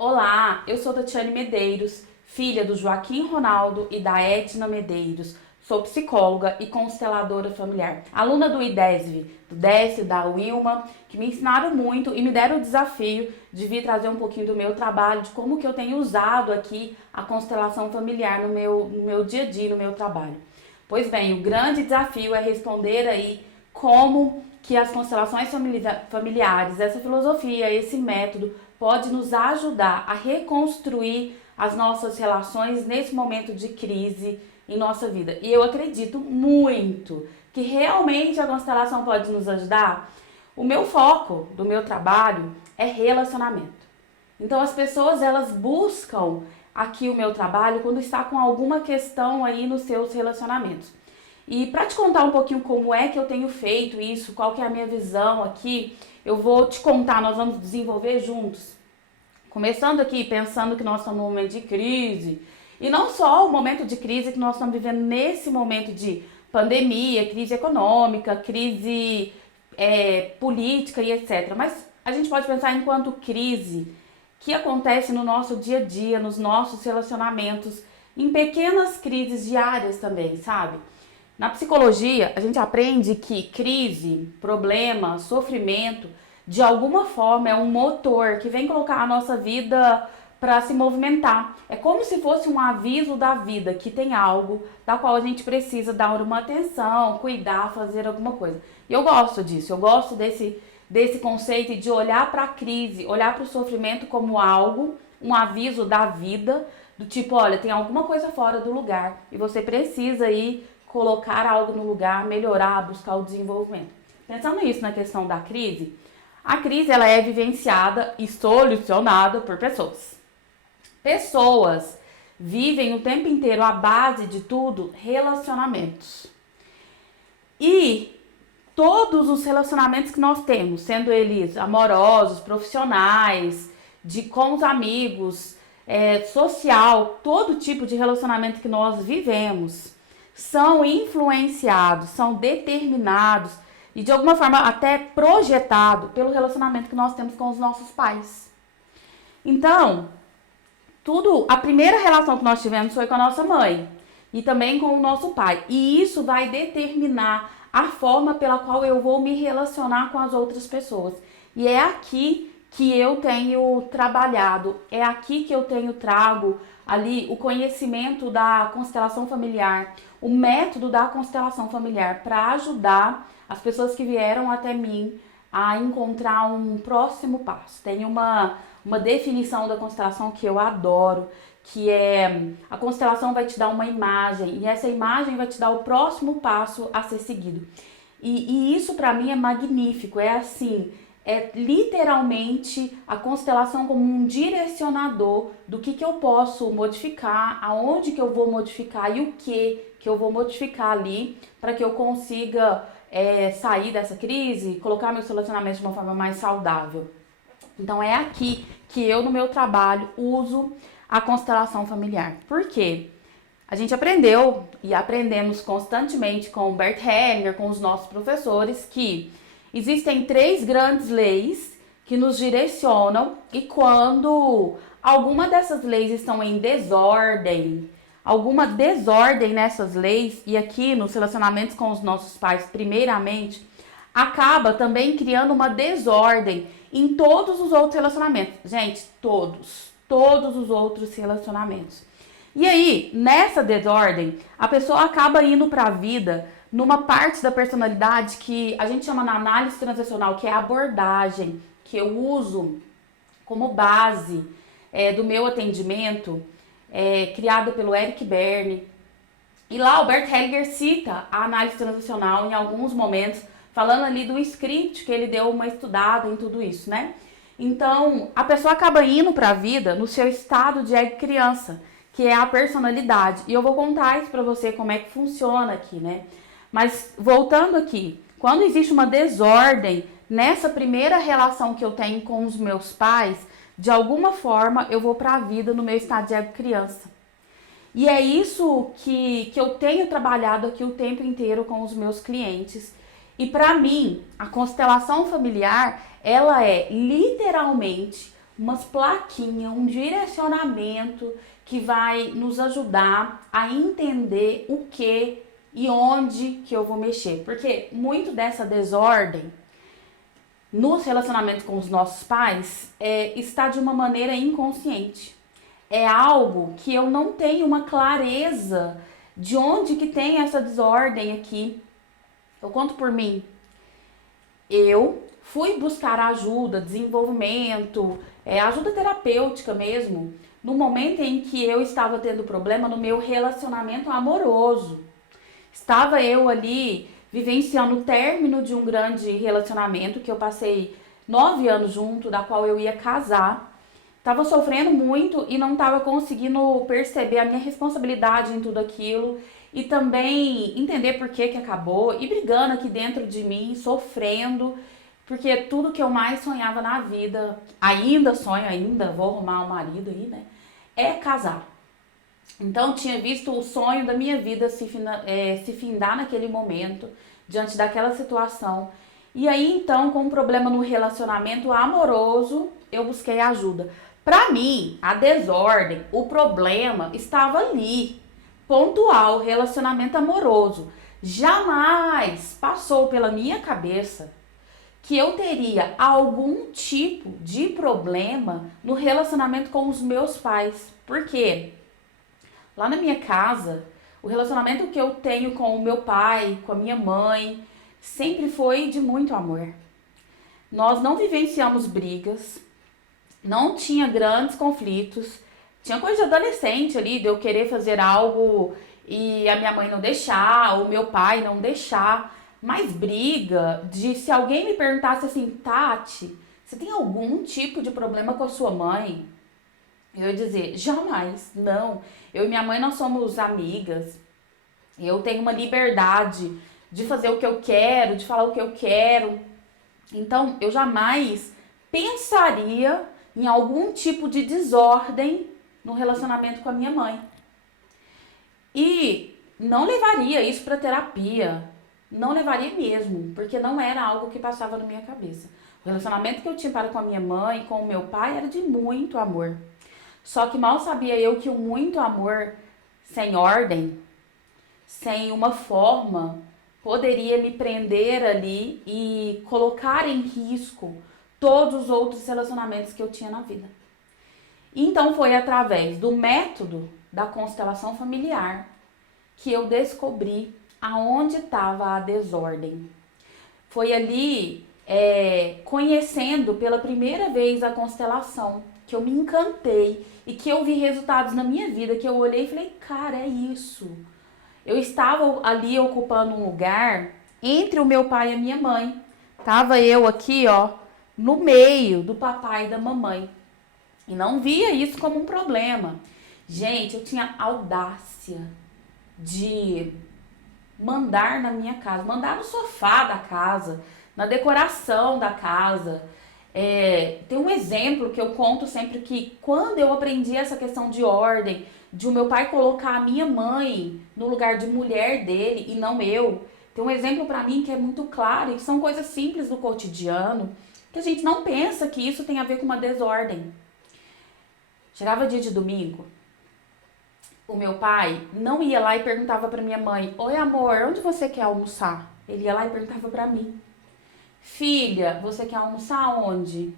Olá, eu sou Tatiane Medeiros, filha do Joaquim Ronaldo e da Edna Medeiros. Sou psicóloga e consteladora familiar, aluna do IDESV, do Décio, da Wilma, que me ensinaram muito e me deram o desafio de vir trazer um pouquinho do meu trabalho, de como que eu tenho usado aqui a constelação familiar no meu dia a dia, no meu trabalho. Pois bem, o grande desafio é responder aí como que as constelações familiares, essa filosofia, esse método pode nos ajudar a reconstruir as nossas relações nesse momento de crise em nossa vida. E eu acredito muito que realmente a constelação pode nos ajudar. O meu foco do meu trabalho é relacionamento. Então as pessoas elas buscam aqui o meu trabalho quando está com alguma questão aí nos seus relacionamentos. E para te contar um pouquinho como é que eu tenho feito isso, qual que é a minha visão aqui, eu vou te contar, nós vamos desenvolver juntos. Começando aqui, pensando que nós estamos num momento de crise, e não só o momento de crise que nós estamos vivendo nesse momento de pandemia, crise econômica, crise política e etc. Mas a gente pode pensar enquanto crise que acontece no nosso dia a dia, nos nossos relacionamentos, em pequenas crises diárias também, sabe? Na psicologia, a gente aprende que crise, problema, sofrimento, de alguma forma é um motor que vem colocar a nossa vida para se movimentar. É como se fosse um aviso da vida que tem algo da qual a gente precisa dar uma atenção, cuidar, fazer alguma coisa. E eu gosto disso, eu gosto desse conceito de olhar para a crise, olhar para o sofrimento como algo, um aviso da vida, do tipo, olha, tem alguma coisa fora do lugar e você precisa ir colocar algo no lugar, melhorar, buscar o desenvolvimento. Pensando nisso na questão da crise, a crise ela é vivenciada e solucionada por pessoas. Pessoas vivem o tempo inteiro à base de tudo relacionamentos. E todos os relacionamentos que nós temos, sendo eles amorosos, profissionais, com os amigos, social, todo tipo de relacionamento que nós vivemos, são influenciados, são determinados e de alguma forma até projetados pelo relacionamento que nós temos com os nossos pais. Então, a primeira relação que nós tivemos foi com a nossa mãe e também com o nosso pai. E isso vai determinar a forma pela qual eu vou me relacionar com as outras pessoas. E é aqui que eu tenho trabalhado, é aqui que eu tenho trago ali o conhecimento da constelação familiar, o método da constelação familiar para ajudar as pessoas que vieram até mim a encontrar um próximo passo. Tem uma definição da constelação que eu adoro, que é a constelação vai te dar uma imagem e essa imagem vai te dar o próximo passo a ser seguido. E isso para mim é magnífico, é assim, é literalmente a constelação como um direcionador do que eu posso modificar, aonde que eu vou modificar e o que eu vou modificar ali para que eu consiga sair dessa crise, colocar meus relacionamentos de uma forma mais saudável. Então é aqui que eu no meu trabalho uso a constelação familiar. Por quê? A gente aprendeu e aprendemos constantemente com o Bert Hellinger, com os nossos professores, que existem 3 grandes leis que nos direcionam e quando alguma dessas leis estão em desordem, alguma desordem nessas leis, e aqui nos relacionamentos com os nossos pais, primeiramente, acaba também criando uma desordem em todos os outros relacionamentos. Gente, todos os outros relacionamentos. E aí, nessa desordem, a pessoa acaba indo para a vida numa parte da personalidade que a gente chama na análise transacional, que é a abordagem, que eu uso como base do meu atendimento, criada pelo Eric Berne. E lá o Bert Hellinger cita a análise transacional em alguns momentos, falando ali do script que ele deu uma estudada em tudo isso, né? Então, a pessoa acaba indo para a vida no seu estado de criança, que é a personalidade. E eu vou contar isso para você como é que funciona aqui, né? Mas voltando aqui, quando existe uma desordem nessa primeira relação que eu tenho com os meus pais, de alguma forma eu vou para a vida no meu estado de criança. E é isso que eu tenho trabalhado aqui o tempo inteiro com os meus clientes. E para mim, a constelação familiar, ela é literalmente umas plaquinhas, um direcionamento que vai nos ajudar a entender o que e onde que eu vou mexer. Porque muito dessa desordem nos relacionamentos com os nossos pais está de uma maneira inconsciente. É algo que eu não tenho uma clareza de onde que tem essa desordem aqui. Eu conto por mim. Eu fui buscar ajuda, desenvolvimento, ajuda terapêutica mesmo, no momento em que eu estava tendo problema no meu relacionamento amoroso. Estava eu ali vivenciando o término de um grande relacionamento que eu passei 9 anos junto, da qual eu ia casar. Estava sofrendo muito e não estava conseguindo perceber a minha responsabilidade em tudo aquilo e também entender por que acabou e brigando aqui dentro de mim, sofrendo, porque tudo que eu mais sonhava na vida, ainda sonho, vou arrumar um marido aí, né? É casar. Então, tinha visto o sonho da minha vida se findar naquele momento, diante daquela situação. E aí, então, com um problema no relacionamento amoroso, eu busquei ajuda. Para mim, a desordem, o problema estava ali, pontual, relacionamento amoroso. Jamais passou pela minha cabeça que eu teria algum tipo de problema no relacionamento com os meus pais. Por quê? Lá na minha casa, o relacionamento que eu tenho com o meu pai, com a minha mãe, sempre foi de muito amor. Nós não vivenciamos brigas, não tinha grandes conflitos. Tinha coisa de adolescente ali, de eu querer fazer algo e a minha mãe não deixar, ou o meu pai não deixar. Mas briga de se alguém me perguntasse assim, Tati, você tem algum tipo de problema com a sua mãe? Eu ia dizer, jamais, não. Eu e minha mãe, nós somos amigas. Eu tenho uma liberdade de fazer o que eu quero, de falar o que eu quero. Então, eu jamais pensaria em algum tipo de desordem no relacionamento com a minha mãe. E não levaria isso para terapia. Não levaria mesmo, porque não era algo que passava na minha cabeça. O relacionamento que eu tinha para com a minha mãe, com o meu pai, era de muito amor. Só que mal sabia eu que o muito amor sem ordem, sem uma forma, poderia me prender ali e colocar em risco todos os outros relacionamentos que eu tinha na vida. Então foi através do método da constelação familiar que eu descobri aonde estava a desordem. Foi ali, conhecendo pela primeira vez a constelação, que eu me encantei e que eu vi resultados na minha vida, que eu olhei e falei, cara, é isso. Eu estava ali ocupando um lugar entre o meu pai e a minha mãe. Tava eu aqui, ó, no meio do papai e da mamãe. E não via isso como um problema. Gente, eu tinha audácia de mandar na minha casa, mandar no sofá da casa, na decoração da casa. Tem um exemplo que eu conto sempre que quando eu aprendi essa questão de ordem, de o meu pai colocar a minha mãe no lugar de mulher dele e não eu, tem um exemplo pra mim que é muito claro e que são coisas simples do cotidiano, que a gente não pensa que isso tem a ver com uma desordem. Chegava dia de domingo, o meu pai não ia lá e perguntava pra minha mãe, oi amor, onde você quer almoçar? Ele ia lá e perguntava pra mim, filha, você quer almoçar onde?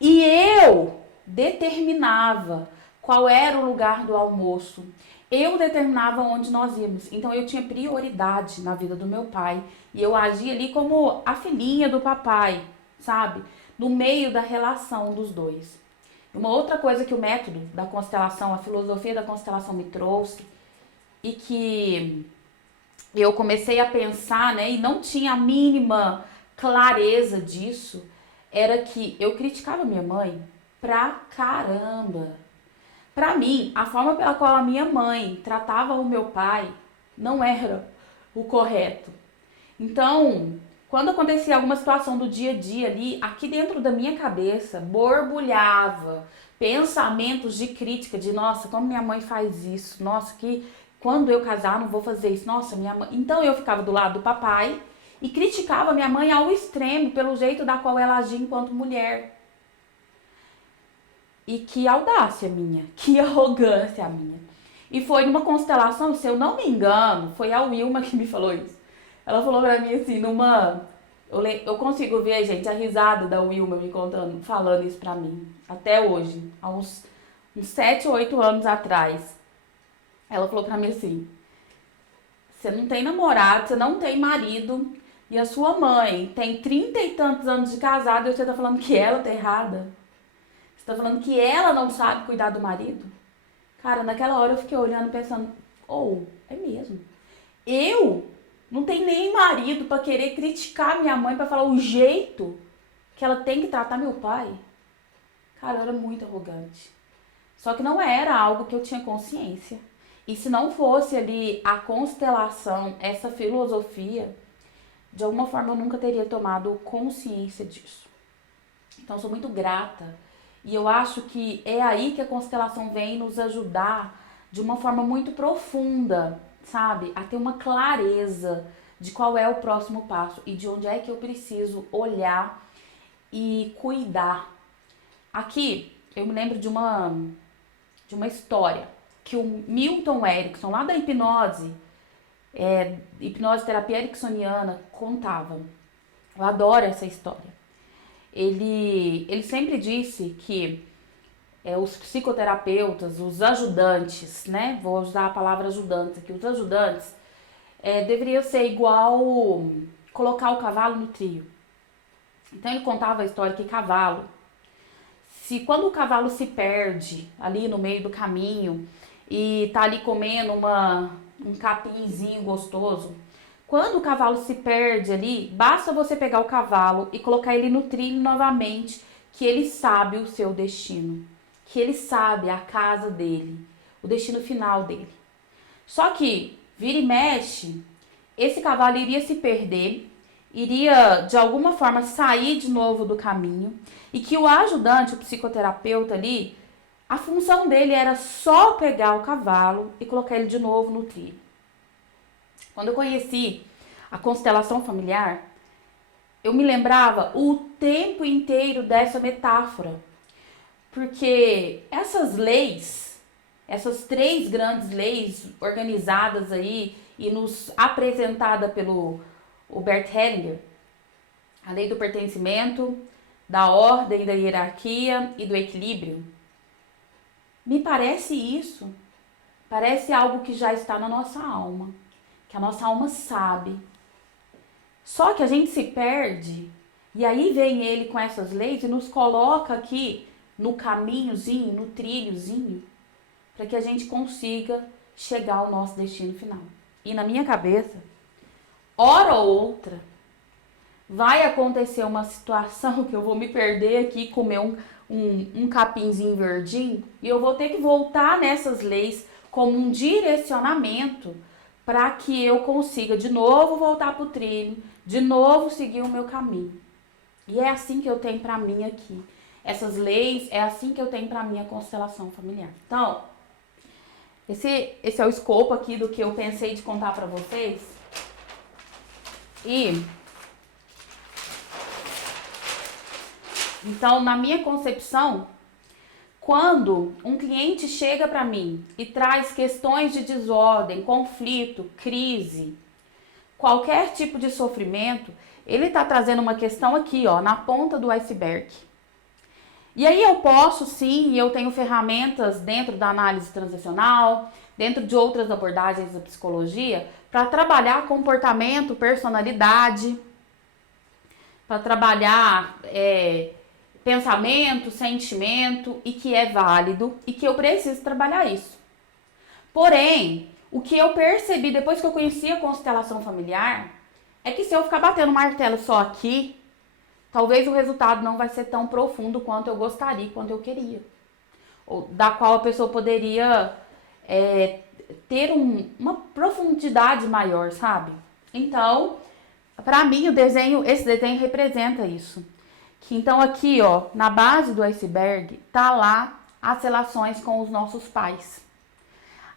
E eu determinava qual era o lugar do almoço. Eu determinava onde nós íamos. Então eu tinha prioridade na vida do meu pai. E eu agia ali como a filhinha do papai, sabe? No meio da relação dos dois. Uma outra coisa que o método da constelação, a filosofia da constelação me trouxe e que eu comecei a pensar, né, e não tinha a mínima clareza disso, era que eu criticava minha mãe pra caramba. Pra mim, a forma pela qual a minha mãe tratava o meu pai não era o correto. Então, quando acontecia alguma situação do dia a dia ali, aqui dentro da minha cabeça, borbulhava pensamentos de crítica, de nossa, como minha mãe faz isso, nossa, que quando eu casar não vou fazer isso, nossa, minha mãe... Então eu ficava do lado do papai e criticava minha mãe ao extremo pelo jeito da qual ela agia enquanto mulher. E que audácia minha, que arrogância minha. E foi numa constelação, se eu não me engano, foi a Wilma que me falou isso. Ela falou pra mim assim, eu consigo ver, gente, a risada da Wilma me contando, falando isso pra mim. Até hoje, há uns 7 ou 8 anos atrás. Ela falou pra mim assim, você não tem namorado, você não tem marido, e a sua mãe tem 30 e tantos anos de casado e você tá falando que ela tá errada? Você tá falando que ela não sabe cuidar do marido? Cara, naquela hora eu fiquei olhando pensando, é mesmo. Eu não tenho nem marido pra querer criticar minha mãe, pra falar o jeito que ela tem que tratar meu pai. Cara, eu era muito arrogante. Só que não era algo que eu tinha consciência. E se não fosse ali a constelação, essa filosofia, de alguma forma eu nunca teria tomado consciência disso. Então eu sou muito grata. E eu acho que é aí que a constelação vem nos ajudar de uma forma muito profunda, sabe? A ter uma clareza de qual é o próximo passo e de onde é que eu preciso olhar e cuidar. Aqui eu me lembro de uma história que o Milton Erickson, lá da hipnose terapia ericksoniana, contava. Eu adoro essa história. Ele sempre disse que os psicoterapeutas, os ajudantes, né? Vou usar a palavra ajudantes aqui. Os ajudantes deveriam ser igual colocar o cavalo no trio. Então ele contava a história que cavalo, quando o cavalo se perde ali no meio do caminho e tá ali comendo um capinzinho gostoso, quando o cavalo se perde ali, basta você pegar o cavalo e colocar ele no trilho novamente, que ele sabe o seu destino, que ele sabe a casa dele, o destino final dele. Só que, vira e mexe, esse cavalo iria se perder, iria de alguma forma sair de novo do caminho, e que o ajudante, o psicoterapeuta ali, a função dele era só pegar o cavalo e colocar ele de novo no trilho. Quando eu conheci a constelação familiar, eu me lembrava o tempo inteiro dessa metáfora. Porque essas leis, essas 3 grandes leis organizadas aí e nos apresentada pelo Bert Hellinger, a lei do pertencimento, da ordem, da hierarquia e do equilíbrio, me parece isso. Parece algo que já está na nossa alma, que a nossa alma sabe. Só que a gente se perde, e aí vem ele com essas leis e nos coloca aqui no caminhozinho, no trilhozinho, para que a gente consiga chegar ao nosso destino final. E na minha cabeça, hora ou outra, vai acontecer uma situação que eu vou me perder aqui, comer um capinzinho verdinho, e eu vou ter que voltar nessas leis como um direcionamento para que eu consiga de novo voltar para o trilho, de novo seguir o meu caminho. E é assim que eu tenho para mim aqui. Essas leis, é assim que eu tenho para mim a constelação familiar. Então, esse é o escopo aqui do que eu pensei de contar para vocês. Então, na minha concepção, quando um cliente chega para mim e traz questões de desordem, conflito, crise, qualquer tipo de sofrimento, ele está trazendo uma questão aqui, ó, na ponta do iceberg. E aí eu posso sim, eu tenho ferramentas dentro da análise transacional, dentro de outras abordagens da psicologia, para trabalhar comportamento, personalidade, para trabalhar pensamento, sentimento, e que é válido e que eu preciso trabalhar isso. Porém, o que eu percebi depois que eu conheci a constelação familiar é que se eu ficar batendo martelo só aqui, talvez o resultado não vai ser tão profundo quanto eu gostaria, quanto eu queria. Ou da qual a pessoa poderia ter uma profundidade maior, sabe? Então, para mim, esse desenho representa isso. Que então aqui, ó, na base do iceberg, tá lá as relações com os nossos pais.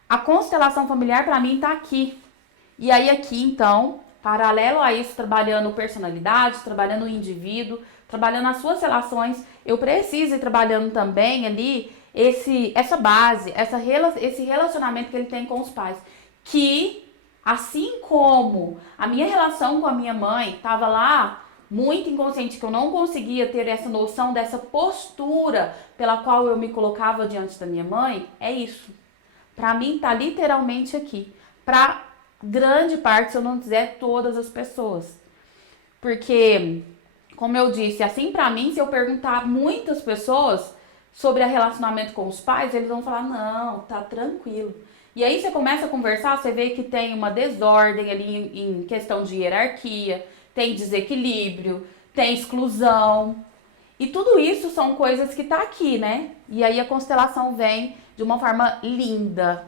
A constelação familiar, para mim, tá aqui. E aí aqui, então, paralelo a isso, trabalhando personalidade, trabalhando o indivíduo, trabalhando as suas relações, eu preciso ir trabalhando também ali essa base, esse relacionamento que ele tem com os pais. Que, assim como a minha relação com a minha mãe estava lá muito inconsciente, que eu não conseguia ter essa noção dessa postura pela qual eu me colocava diante da minha mãe, é isso. Pra mim tá literalmente aqui. Pra grande parte, se eu não dizer todas as pessoas. Porque, como eu disse, assim pra mim, se eu perguntar muitas pessoas sobre relacionamento com os pais, eles vão falar, não, tá tranquilo. E aí você começa a conversar, você vê que tem uma desordem ali em questão de hierarquia, tem desequilíbrio, tem exclusão. E tudo isso são coisas que tá aqui, né? E aí a constelação vem de uma forma linda,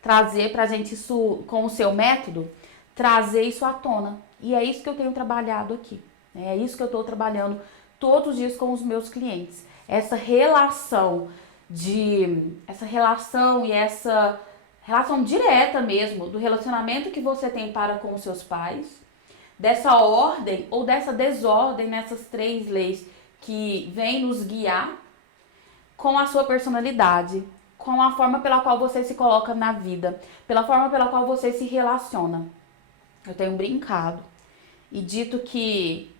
trazer pra gente isso com o seu método, trazer isso à tona. E é isso que eu tenho trabalhado aqui. É isso que eu tô trabalhando todos os dias com os meus clientes. Essa relação e essa relação direta mesmo do relacionamento que você tem para com os seus pais, dessa ordem ou dessa desordem nessas 3 leis que vem nos guiar com a sua personalidade, com a forma pela qual você se coloca na vida, pela forma pela qual você se relaciona. Eu tenho brincado e dito que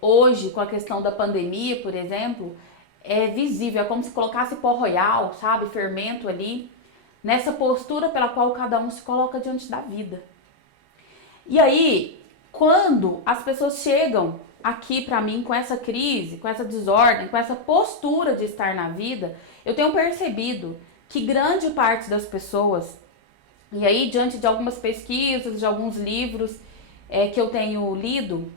hoje, com a questão da pandemia, por exemplo, é visível, é como se colocasse pó royal, sabe, fermento ali, nessa postura pela qual cada um se coloca diante da vida. E aí, quando as pessoas chegam aqui pra mim com essa crise, com essa desordem, com essa postura de estar na vida, eu tenho percebido que grande parte das pessoas, e aí diante de algumas pesquisas, de alguns livros que eu tenho lido,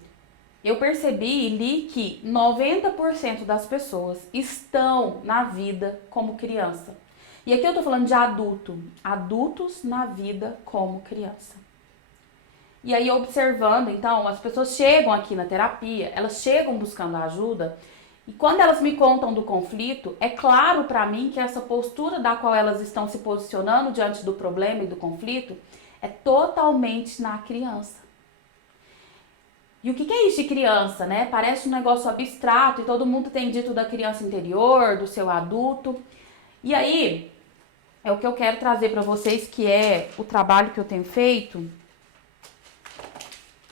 eu percebi e li que 90% das pessoas estão na vida como criança. E aqui eu tô falando de adultos na vida como criança. E aí observando, então, as pessoas chegam aqui na terapia, elas chegam buscando ajuda, e quando elas me contam do conflito, é claro pra mim que essa postura da qual elas estão se posicionando diante do problema e do conflito é totalmente na criança. E o que é isso de criança, né? Parece um negócio abstrato e todo mundo tem dito da criança interior, do seu adulto. E aí, é o que eu quero trazer pra vocês, que é o trabalho que eu tenho feito.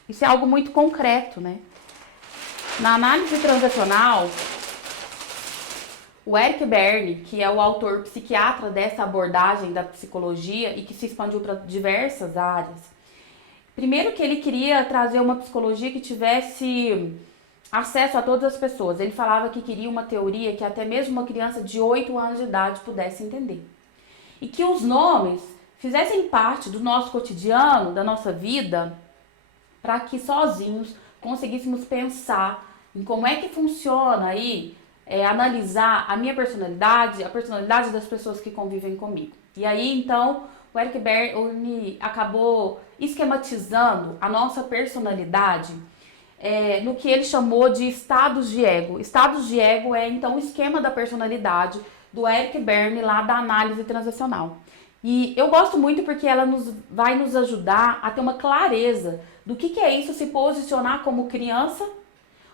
Isso é algo muito concreto, né? Na análise transacional, o Eric Berne, que é o autor psiquiatra dessa abordagem da psicologia e que se expandiu para diversas áreas, primeiro que ele queria trazer uma psicologia que tivesse acesso a todas as pessoas. Ele falava que queria uma teoria que até mesmo uma criança de 8 anos de idade pudesse entender. E que os nomes fizessem parte do nosso cotidiano, da nossa vida, para que sozinhos conseguíssemos pensar em como é que funciona aí, analisar a minha personalidade, a personalidade das pessoas que convivem comigo. E aí, então, o Eric Berne acabou esquematizando a nossa personalidade no que ele chamou de estados de ego. Estados de ego é, então, o esquema da personalidade do Eric Berne lá da análise transacional. E eu gosto muito porque ela vai nos ajudar a ter uma clareza do que é isso, se posicionar como criança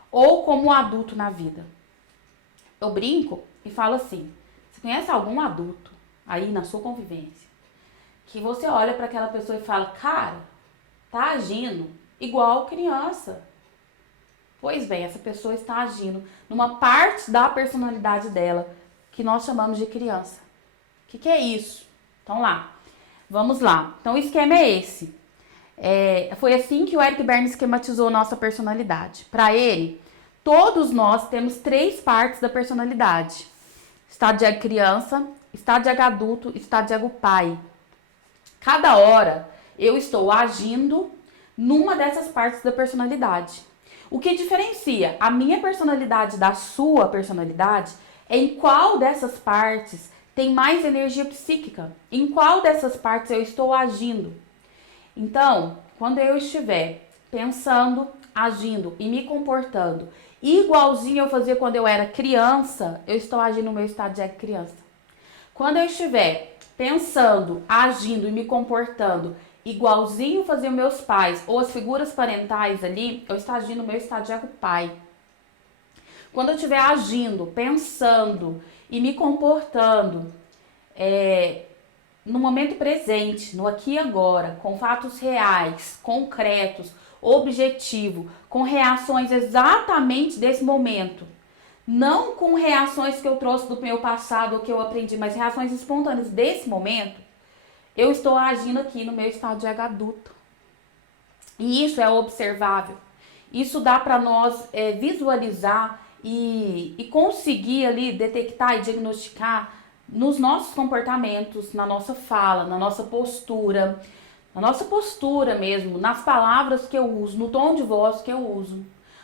ou como adulto na vida. Eu brinco e falo assim, você conhece algum adulto aí na sua convivência que você olha para aquela pessoa e fala, cara, tá agindo igual criança? Pois bem, essa pessoa está agindo numa parte da personalidade dela que nós chamamos de criança. O que é isso? Então vamos lá. Então o esquema é esse. Foi assim que o Eric Berne esquematizou nossa personalidade. Para ele, todos nós temos 3 partes da personalidade. Estado de ego criança, estado de ego adulto, estado de ego pai. Cada hora eu estou agindo numa dessas partes da personalidade. O que diferencia a minha personalidade da sua personalidade é em qual dessas partes tem mais energia psíquica, em qual dessas partes eu estou agindo. Então, quando eu estiver pensando, agindo e me comportando igualzinho eu fazia quando eu era criança, eu estou agindo no meu estado de ego criança. Quando eu estiver pensando, agindo e me comportando igualzinho faziam meus pais ou as figuras parentais ali, eu estou agindo no meu estado de ego pai. Quando eu estiver agindo, pensando e me comportando no momento presente, no aqui e agora, com fatos reais, concretos, objetivo, com reações exatamente desse momento, não com reações que eu trouxe do meu passado ou que eu aprendi, mas reações espontâneas desse momento, eu estou agindo aqui no meu estado de ego adulto. E isso é observável. Isso dá para nós visualizar e conseguir ali detectar e diagnosticar nos nossos comportamentos, na nossa fala, na nossa postura mesmo, nas palavras que eu uso, no tom de voz que eu uso.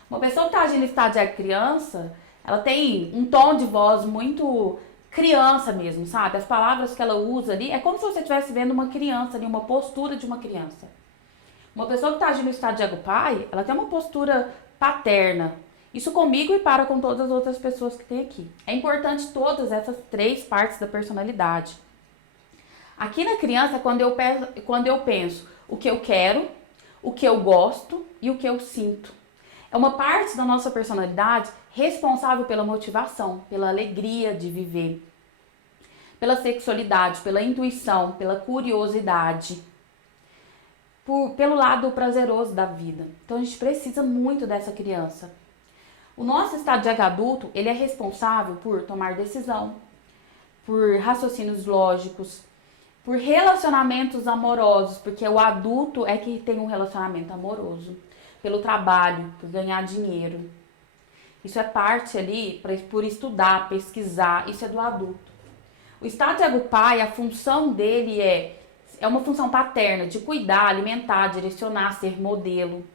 Uma pessoa que está agindo em estado de criança, ela tem um tom de voz muito criança mesmo, sabe? As palavras que ela usa ali, é como se você estivesse vendo uma criança ali, uma postura de uma criança. Uma pessoa que está agindo no estado de ego pai, ela tem uma postura paterna. Isso comigo e para com todas as outras pessoas que tem aqui. É importante todas essas 3 partes da personalidade. Aqui na criança, quando eu penso o que eu quero, o que eu gosto e o que eu sinto. É uma parte da nossa personalidade responsável pela motivação, pela alegria de viver, pela sexualidade, pela intuição, pela curiosidade, pelo lado prazeroso da vida. Então a gente precisa muito dessa criança. O nosso estado de ego adulto, ele é responsável por tomar decisão, por raciocínios lógicos, por relacionamentos amorosos, porque o adulto é que tem um relacionamento amoroso, pelo trabalho, por ganhar dinheiro. Isso é parte ali por estudar, pesquisar, isso é do adulto. O estado de ego pai, a função dele é uma função paterna, de cuidar, alimentar, direcionar, ser modelo.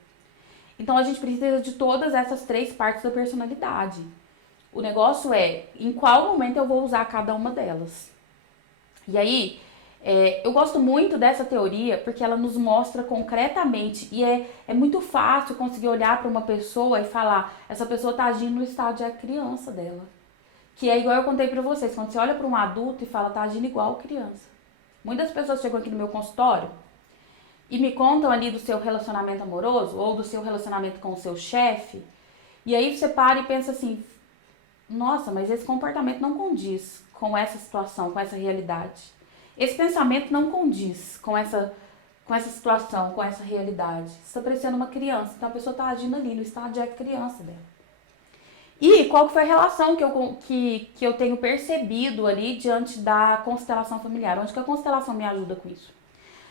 Então a gente precisa de todas essas 3 partes da personalidade. O negócio é em qual momento eu vou usar cada uma delas. E aí, eu gosto muito dessa teoria porque ela nos mostra concretamente e é muito fácil conseguir olhar para uma pessoa e falar, essa pessoa está agindo no estado de criança dela. Que é igual eu contei para vocês, quando você olha para um adulto e fala, está agindo igual criança. Muitas pessoas chegam aqui no meu consultório e me contam ali do seu relacionamento amoroso ou do seu relacionamento com o seu chefe. E aí você para e pensa assim, nossa, mas esse comportamento não condiz com essa situação, com essa realidade. Esse pensamento não condiz com essa situação, com essa realidade. Você está parecendo uma criança, então a pessoa está agindo ali no estado de criança dela. E qual que foi a relação que eu tenho percebido ali diante da constelação familiar? Onde que a constelação me ajuda com isso?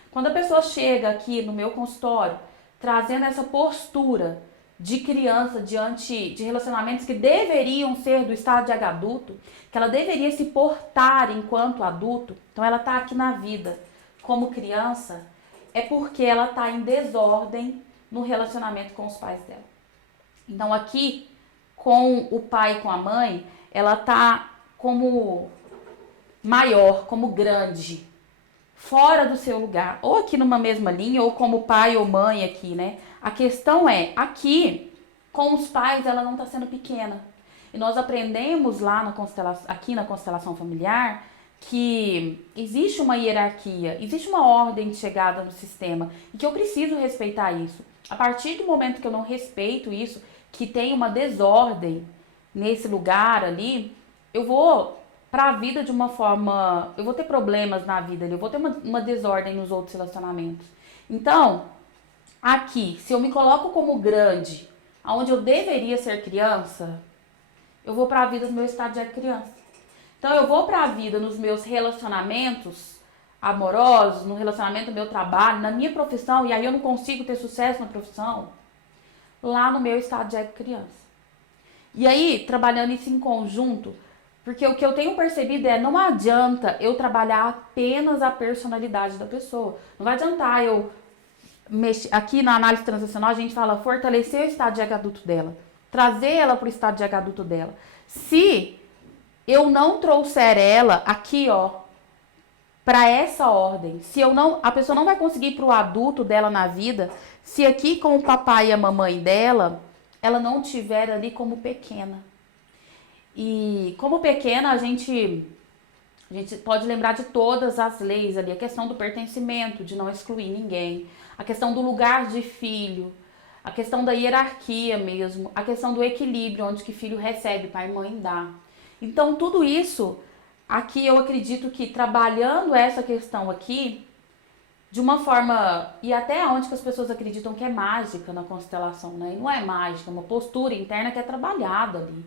Quando a pessoa chega aqui no meu consultório, trazendo essa postura de criança diante de relacionamentos que deveriam ser do estado de adulto, que ela deveria se portar enquanto adulto, então ela está aqui na vida como criança, é porque ela está em desordem no relacionamento com os pais dela. Então aqui, com o pai e com a mãe, ela tá como maior, como grande, fora do seu lugar, ou aqui numa mesma linha, ou como pai ou mãe aqui, né? A questão é, aqui, com os pais, ela não tá sendo pequena. E nós aprendemos lá aqui na constelação familiar, que existe uma hierarquia, existe uma ordem de chegada no sistema, e que eu preciso respeitar isso. A partir do momento que eu não respeito isso, que tem uma desordem nesse lugar ali, eu vou para a vida de uma forma, eu vou ter problemas na vida ali, eu vou ter uma desordem nos outros relacionamentos. Então, aqui, se eu me coloco como grande, onde eu deveria ser criança, eu vou para a vida do meu estado de criança. Então, eu vou para a vida nos meus relacionamentos amorosos, no relacionamento do meu trabalho, na minha profissão, e aí eu não consigo ter sucesso na profissão, lá no meu estado de criança. E aí, trabalhando isso em conjunto, porque o que eu tenho percebido é, não adianta eu trabalhar apenas a personalidade da pessoa. Não vai adiantar eu mexer, aqui na análise transacional a gente fala fortalecer o estado de adulto dela, trazer ela para o estado de adulto dela. Se eu não trouxer ela aqui, ó, para essa ordem, se eu não, a pessoa não vai conseguir ir para o adulto dela na vida, se aqui com o papai e a mamãe dela, ela não tiver ali como pequena. E como pequena, a gente pode lembrar de todas as leis ali, a questão do pertencimento, de não excluir ninguém, a questão do lugar de filho, a questão da hierarquia mesmo, a questão do equilíbrio, onde que filho recebe, pai e mãe dá. Então, tudo isso, aqui eu acredito que trabalhando essa questão aqui, de uma forma, e até onde que as pessoas acreditam que é mágica na constelação, né? E não é mágica, é uma postura interna que é trabalhada ali.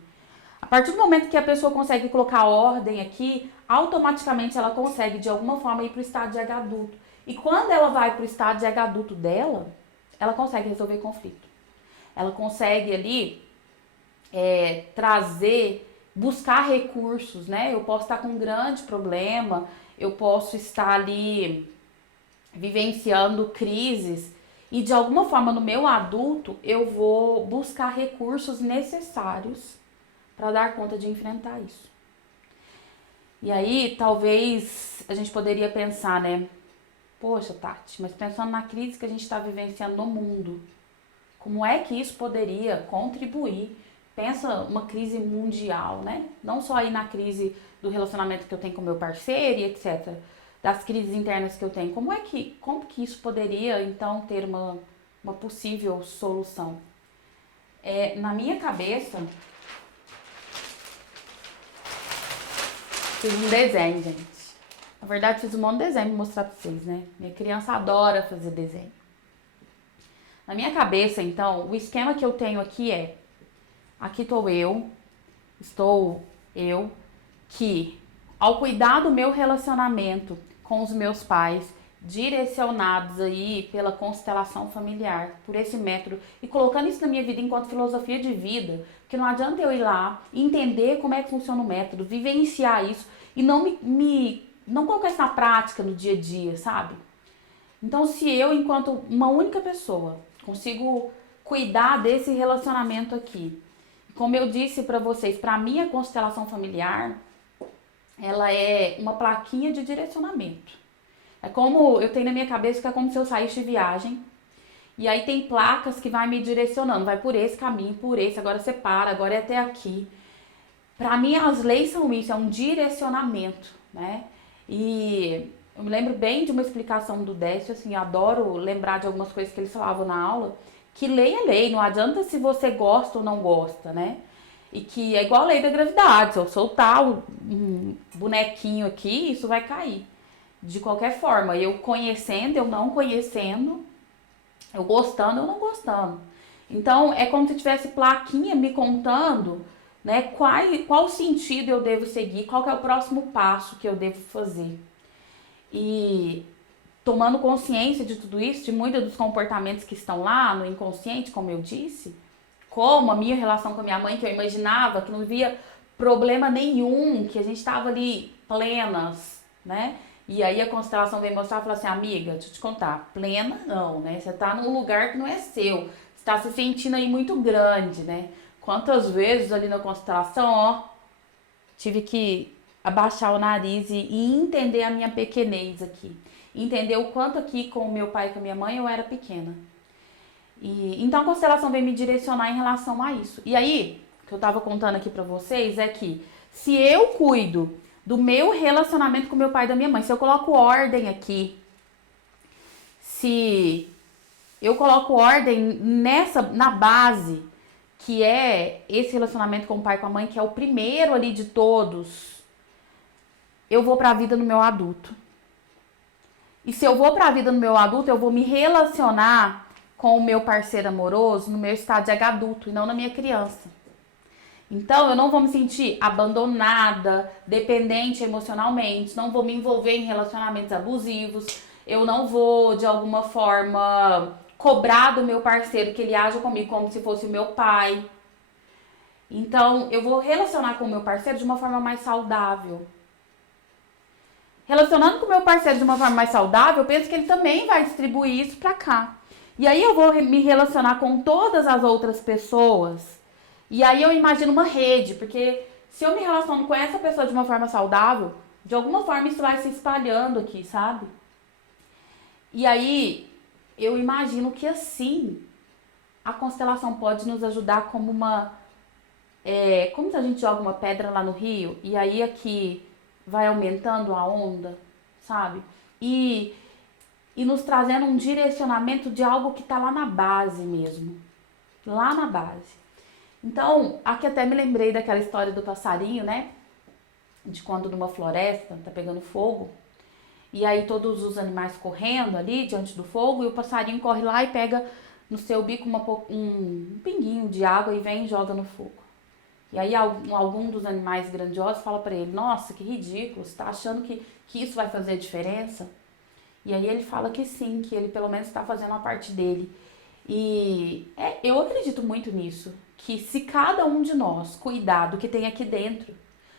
A partir do momento que a pessoa consegue colocar ordem aqui, automaticamente ela consegue de alguma forma ir para o estado de ego adulto. E quando ela vai para o estado de ego adulto dela, ela consegue resolver conflito. Ela consegue ali trazer, buscar recursos, né? Eu posso estar com um grande problema, eu posso estar ali vivenciando crises e de alguma forma no meu adulto eu vou buscar recursos necessários para dar conta de enfrentar isso. E aí talvez a gente poderia pensar, né? Poxa, Tati, mas pensando na crise que a gente está vivenciando no mundo, como é que isso poderia contribuir? Pensa uma crise mundial, né? Não só aí na crise do relacionamento que eu tenho com meu parceiro e etc. Das crises internas que eu tenho. Como que isso poderia, então, ter uma possível solução? Na minha cabeça, fiz um desenho, gente. Na verdade, fiz um monte de desenho pra mostrar pra vocês, né? Minha criança adora fazer desenho. Na minha cabeça, então, o esquema que eu tenho aqui aqui estou eu, que ao cuidar do meu relacionamento com os meus pais, direcionados aí pela constelação familiar, por esse método, e colocando isso na minha vida enquanto filosofia de vida, porque não adianta eu ir lá, entender como é que funciona o método, vivenciar isso, e não colocar isso na prática no dia a dia, sabe? Então, se eu, enquanto uma única pessoa, consigo cuidar desse relacionamento aqui, como eu disse para vocês, para mim a constelação familiar, ela é uma plaquinha de direcionamento. É como, eu tenho na minha cabeça que é como se eu saísse de viagem, e aí tem placas que vai me direcionando, vai por esse caminho, por esse, agora você para, agora é até aqui. Para mim as leis são isso, é um direcionamento, né? E eu me lembro bem de uma explicação do Décio, assim, adoro lembrar de algumas coisas que eles falavam na aula, que lei é lei, não adianta se você gosta ou não gosta, né? E que é igual a lei da gravidade, se eu soltar um bonequinho aqui, isso vai cair. De qualquer forma, eu conhecendo, eu não conhecendo, eu gostando, eu não gostando. Então, é como se tivesse plaquinha me contando, né, qual sentido eu devo seguir, qual que é o próximo passo que eu devo fazer. E tomando consciência de tudo isso, de muitos dos comportamentos que estão lá no inconsciente, como eu disse, como a minha relação com a minha mãe, que eu imaginava que não via problema nenhum, que a gente estava ali plenas, né? E aí a constelação veio mostrar e falou assim, amiga, deixa eu te contar, plena não, né? Você tá num lugar que não é seu, você tá se sentindo aí muito grande, né? Quantas vezes ali na constelação, ó, tive que abaixar o nariz e entender a minha pequenez aqui. Entender o quanto aqui com o meu pai e com a minha mãe eu era pequena. Então a constelação veio me direcionar em relação a isso. E aí, o que eu tava contando aqui pra vocês é que se eu cuido do meu relacionamento com meu pai e da minha mãe, se eu coloco ordem aqui, se eu coloco ordem na base, que é esse relacionamento com o pai e com a mãe, que é o primeiro ali de todos, eu vou pra vida no meu adulto. E se eu vou pra vida no meu adulto, eu vou me relacionar com o meu parceiro amoroso no meu estado de adulto e não na minha criança. Então, eu não vou me sentir abandonada, dependente emocionalmente, não vou me envolver em relacionamentos abusivos, eu não vou, de alguma forma, cobrar do meu parceiro que ele aja comigo como se fosse o meu pai. Então, eu vou relacionar com o meu parceiro de uma forma mais saudável. Relacionando com o meu parceiro de uma forma mais saudável, eu penso que ele também vai distribuir isso pra cá. E aí eu vou me relacionar com todas as outras pessoas. E aí eu imagino uma rede, porque se eu me relaciono com essa pessoa de uma forma saudável, de alguma forma isso vai se espalhando aqui, sabe? E aí eu imagino que assim a constelação pode nos ajudar como como se a gente joga uma pedra lá no rio e aí aqui vai aumentando a onda, sabe? E nos trazendo um direcionamento de algo que tá lá na base mesmo. lá na base. Então, aqui até me lembrei daquela história do passarinho, né? De quando numa floresta tá pegando fogo, e aí todos os animais correndo ali diante do fogo, e o passarinho corre lá e pega no seu bico um pinguinho de água e vem e joga no fogo. E aí algum dos animais grandiosos fala para ele: nossa, que ridículo, você tá achando que isso vai fazer diferença? E aí ele fala que sim, que ele pelo menos está fazendo a parte dele. E eu acredito muito nisso, que se cada um de nós cuidar do que tem aqui dentro,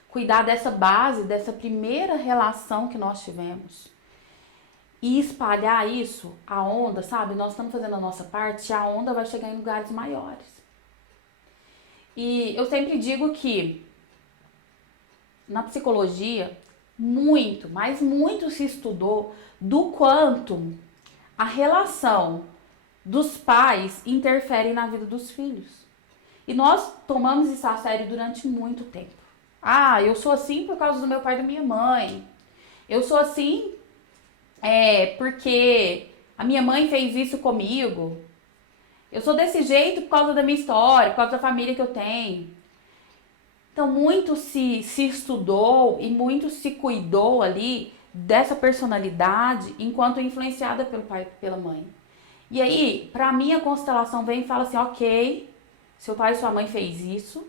cuidar dessa base, dessa primeira relação que nós tivemos, e espalhar isso, a onda, sabe? Nós estamos fazendo a nossa parte, a onda vai chegar em lugares maiores. E eu sempre digo que na psicologia, muito, mas muito se estudou do quanto a relação dos pais interfere na vida dos filhos. E nós tomamos isso a sério durante muito tempo. Ah, eu sou assim por causa do meu pai e da minha mãe. Eu sou assim porque a minha mãe fez isso comigo. Eu sou desse jeito por causa da minha história, por causa da família que eu tenho. Então, muito se estudou e muito se cuidou ali dessa personalidade enquanto influenciada pelo pai e pela mãe. E aí, pra mim, a constelação vem e fala assim: ok, seu pai e sua mãe fez isso.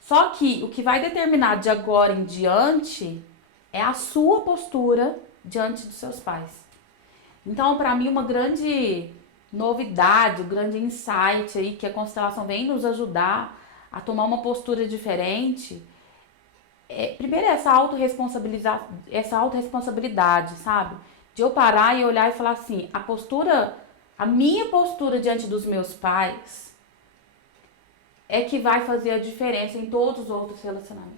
Só que o que vai determinar de agora em diante é a sua postura diante dos seus pais. Então, pra mim, uma grande novidade, um grande insight aí que a constelação vem nos ajudar a tomar uma postura diferente. Primeiro, essa autorresponsabilidade, sabe? De eu parar e olhar e falar assim: a minha postura diante dos meus pais é que vai fazer a diferença em todos os outros relacionamentos.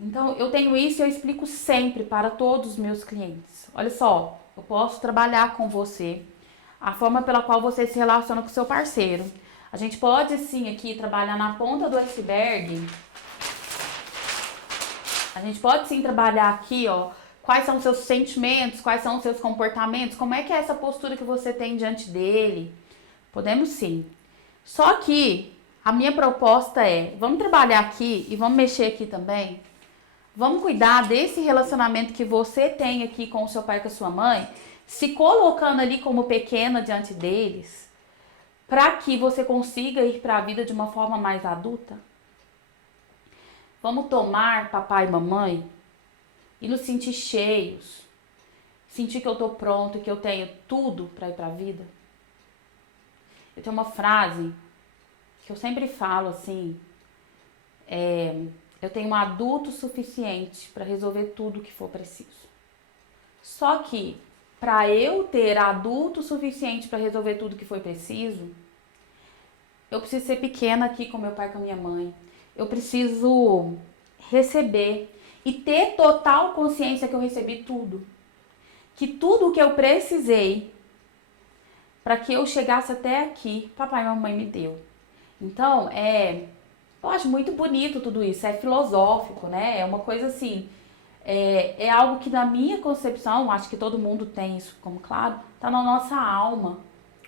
Então, eu tenho isso e eu explico sempre para todos os meus clientes. Olha só, eu posso trabalhar com você, a forma pela qual você se relaciona com o seu parceiro. A gente pode, sim, aqui trabalhar na ponta do iceberg. A gente pode, sim, trabalhar aqui, ó, quais são os seus sentimentos, quais são os seus comportamentos, como é que é essa postura que você tem diante dele. Podemos, sim. Só que a minha proposta é: vamos trabalhar aqui e vamos mexer aqui também. Vamos cuidar desse relacionamento que você tem aqui com o seu pai e com a sua mãe, se colocando ali como pequena diante deles, para que você consiga ir para a vida de uma forma mais adulta. Vamos tomar papai e mamãe e nos sentir cheios, sentir que eu tô pronto e que eu tenho tudo para ir para a vida. Eu tenho uma frase que eu sempre falo assim: eu tenho um adulto suficiente para resolver tudo o que for preciso. Só que, para eu ter adulto suficiente para resolver tudo o que foi preciso, eu preciso ser pequena aqui com meu pai e com a minha mãe. Eu preciso receber e ter total consciência que eu recebi tudo. Que tudo o que eu precisei para que eu chegasse até aqui, papai e mamãe me deu. Então, eu acho muito bonito tudo isso, é filosófico, né? É uma coisa assim, é algo que na minha concepção, acho que todo mundo tem isso como claro, tá na nossa alma.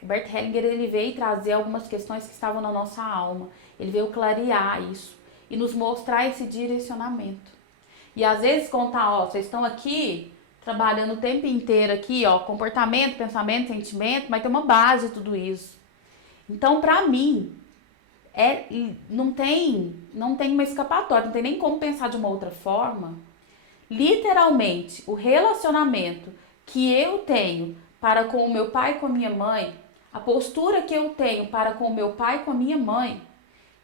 O Bert Hellinger, ele veio trazer algumas questões que estavam na nossa alma. Ele veio clarear isso e nos mostrar esse direcionamento. E às vezes contar, ó, vocês estão aqui trabalhando o tempo inteiro aqui, ó, comportamento, pensamento, sentimento, mas tem uma base de tudo isso. Então, pra mim, não tem uma escapatória, não tem nem como pensar de uma outra forma. Literalmente, o relacionamento que eu tenho para com o meu pai e com a minha mãe, a postura que eu tenho para com o meu pai e com a minha mãe,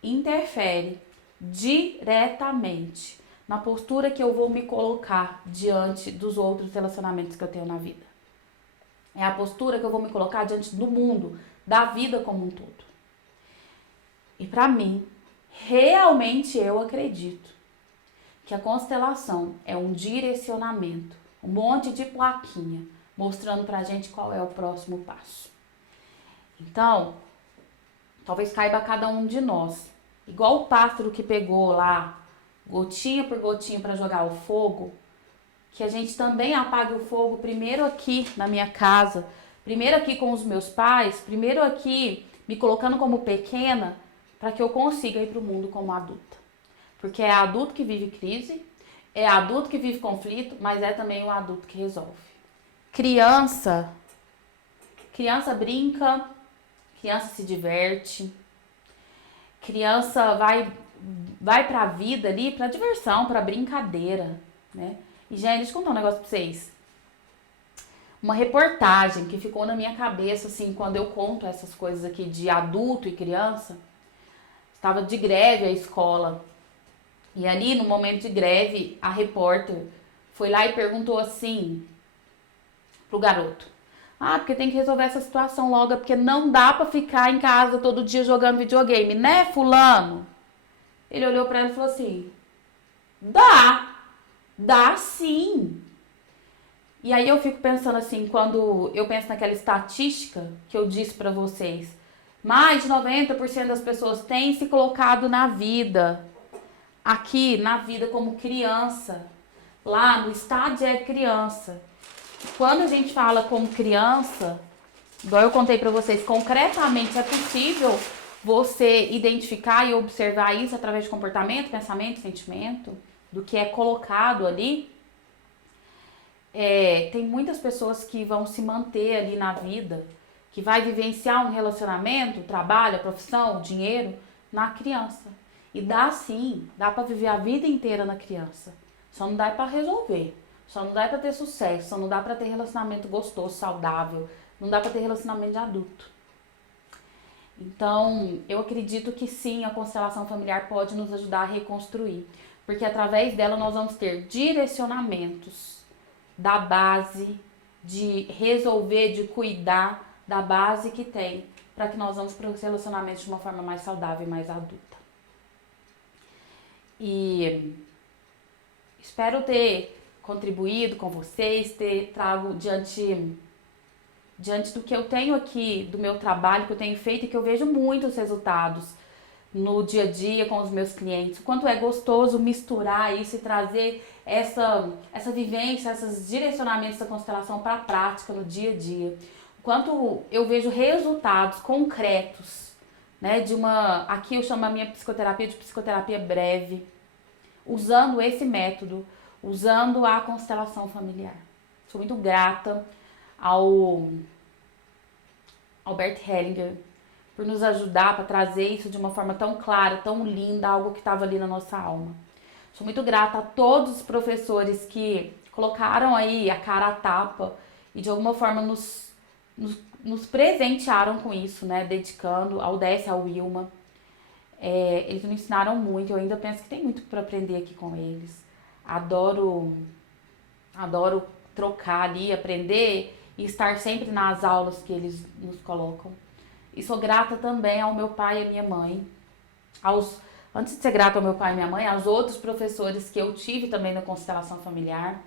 interfere diretamente na postura que eu vou me colocar diante dos outros relacionamentos que eu tenho na vida. É a postura que eu vou me colocar diante do mundo, da vida como um todo. E para mim, realmente eu acredito que a constelação é um direcionamento, um monte de plaquinha mostrando pra gente qual é o próximo passo. Então, talvez caiba a cada um de nós, igual o pássaro que pegou lá, gotinha por gotinha para jogar o fogo, que a gente também apague o fogo primeiro aqui na minha casa, primeiro aqui com os meus pais, primeiro aqui me colocando como pequena para que eu consiga ir para o mundo como adulta. Porque é adulto que vive crise, é adulto que vive conflito, mas é também o adulto que resolve. Criança brinca, criança se diverte, criança vai pra vida ali, pra diversão, pra brincadeira, né? E, gente, deixa eu contar um negócio pra vocês. Uma reportagem que ficou na minha cabeça, assim, quando eu conto essas coisas aqui de adulto e criança. Estava de greve a escola. E ali, no momento de greve, a repórter foi lá e perguntou assim pro garoto. Ah, porque tem que resolver essa situação logo, porque não dá pra ficar em casa todo dia jogando videogame, né, fulano? Ele olhou pra ela e falou assim, dá sim. E aí eu fico pensando assim, quando eu penso naquela estatística que eu disse pra vocês, mais de 90% das pessoas têm se colocado na vida, aqui na vida como criança, lá no estádio é criança. Quando a gente fala como criança, igual eu contei pra vocês, concretamente é possível você identificar e observar isso através de comportamento, pensamento, sentimento, do que é colocado ali. Tem muitas pessoas que vão se manter ali na vida, que vai vivenciar um relacionamento, trabalho, a profissão, o dinheiro, na criança. E dá sim, dá pra viver a vida inteira na criança. Só não dá pra resolver. Só não dá pra ter sucesso, só não dá pra ter relacionamento gostoso, saudável. Não dá pra ter relacionamento de adulto. Então, eu acredito que sim, a constelação familiar pode nos ajudar a reconstruir. Porque através dela nós vamos ter direcionamentos da base, de resolver, de cuidar da base que tem, para que nós vamos para os relacionamentos de uma forma mais saudável e mais adulta. E espero ter contribuído com vocês, ter trago diante do que eu tenho aqui, do meu trabalho que eu tenho feito e que eu vejo muitos resultados no dia a dia com os meus clientes. O quanto é gostoso misturar isso e trazer essa vivência, esses direcionamentos da constelação para a prática no dia a dia. O quanto eu vejo resultados concretos, né, aqui eu chamo a minha psicoterapia de psicoterapia breve, usando esse método, usando a constelação familiar. Sou muito grata ao Bert Hellinger por nos ajudar para trazer isso de uma forma tão clara, tão linda, algo que estava ali na nossa alma. Sou muito grata a todos os professores que colocaram aí a cara a tapa e de alguma forma nos presentearam com isso, né? Dedicando ao Décio, ao Wilma. Eles me ensinaram muito, eu ainda penso que tem muito para aprender aqui com eles. Adoro trocar ali, aprender e estar sempre nas aulas que eles nos colocam. E sou grata também ao meu pai e à minha mãe. Antes de ser grata ao meu pai e minha mãe, aos outros professores que eu tive também na constelação familiar.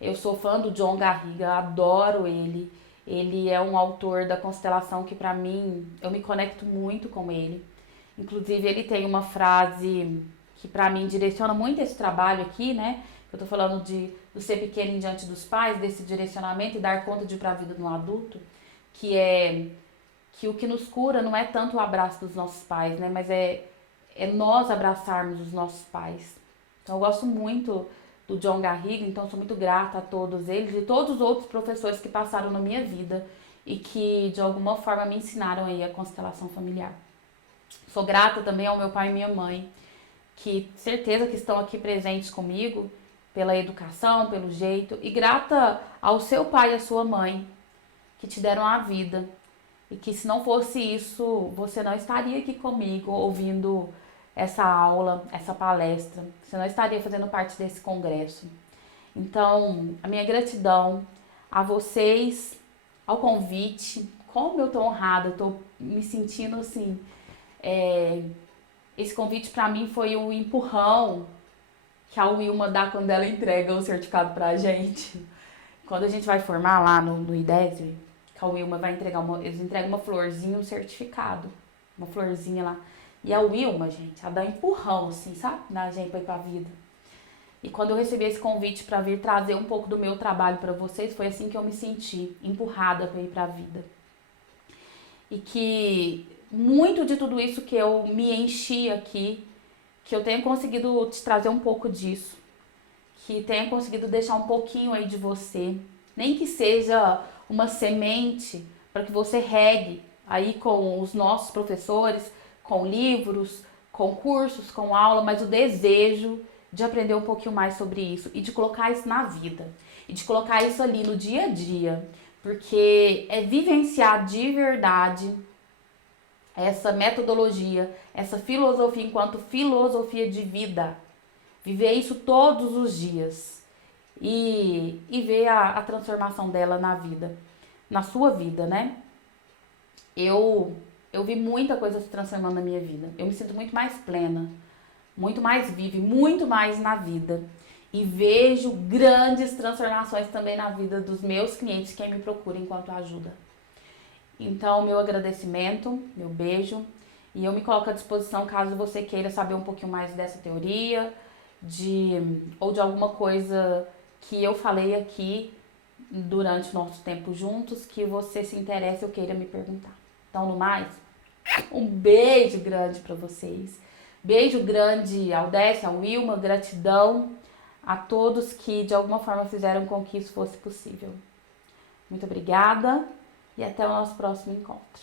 Eu sou fã do John Garriga, adoro ele. Ele é um autor da constelação que pra mim, eu me conecto muito com ele. Inclusive ele tem uma frase que pra mim direciona muito esse trabalho aqui, né? Eu tô falando do ser pequeno em diante dos pais, desse direcionamento e dar conta de ir pra vida no adulto, que é que o que nos cura não é tanto o abraço dos nossos pais, né? Mas é nós abraçarmos os nossos pais. Então eu gosto muito do John Garriga, então sou muito grata a todos eles e todos os outros professores que passaram na minha vida e que de alguma forma me ensinaram aí a constelação familiar. Sou grata também ao meu pai e minha mãe, que certeza que estão aqui presentes comigo pela educação, pelo jeito, e grata ao seu pai e à sua mãe, que te deram a vida. E que se não fosse isso, você não estaria aqui comigo ouvindo essa aula, essa palestra. Você não estaria fazendo parte desse congresso. Então, a minha gratidão a vocês, ao convite. Como eu tô honrada, eu tô me sentindo assim. Esse convite para mim foi o empurrão que a Wilma dá quando ela entrega o certificado pra gente. Quando a gente vai formar lá no IDESB, que a Wilma vai entregar eles entregam uma florzinha, um certificado. Uma florzinha lá. E a Wilma, gente, ela dá um empurrão, assim, sabe? Na gente pra ir pra vida. E quando eu recebi esse convite pra vir trazer um pouco do meu trabalho pra vocês, foi assim que eu me senti, empurrada pra ir pra vida. E que muito de tudo isso que eu me enchi aqui, que eu tenha conseguido te trazer um pouco disso, que tenha conseguido deixar um pouquinho aí de você, nem que seja uma semente para que você regue aí com os nossos professores, com livros, com cursos, com aula, mas o desejo de aprender um pouquinho mais sobre isso e de colocar isso na vida e de colocar isso ali no dia a dia, porque é vivenciar de verdade essa metodologia, essa filosofia enquanto filosofia de vida. Viver isso todos os dias e ver a transformação dela na vida, na sua vida, né? Eu vi muita coisa se transformando na minha vida. Eu me sinto muito mais plena, muito mais viva, muito mais na vida. E vejo grandes transformações também na vida dos meus clientes que me procuram enquanto ajuda. Então, meu agradecimento, meu beijo. E eu me coloco à disposição caso você queira saber um pouquinho mais dessa teoria, ou de alguma coisa que eu falei aqui durante o nosso tempo juntos, que você se interesse ou queira me perguntar. Então, no mais, um beijo grande para vocês. Beijo grande ao Décio, ao Wilma, gratidão a todos que de alguma forma fizeram com que isso fosse possível. Muito obrigada e até o nosso próximo encontro.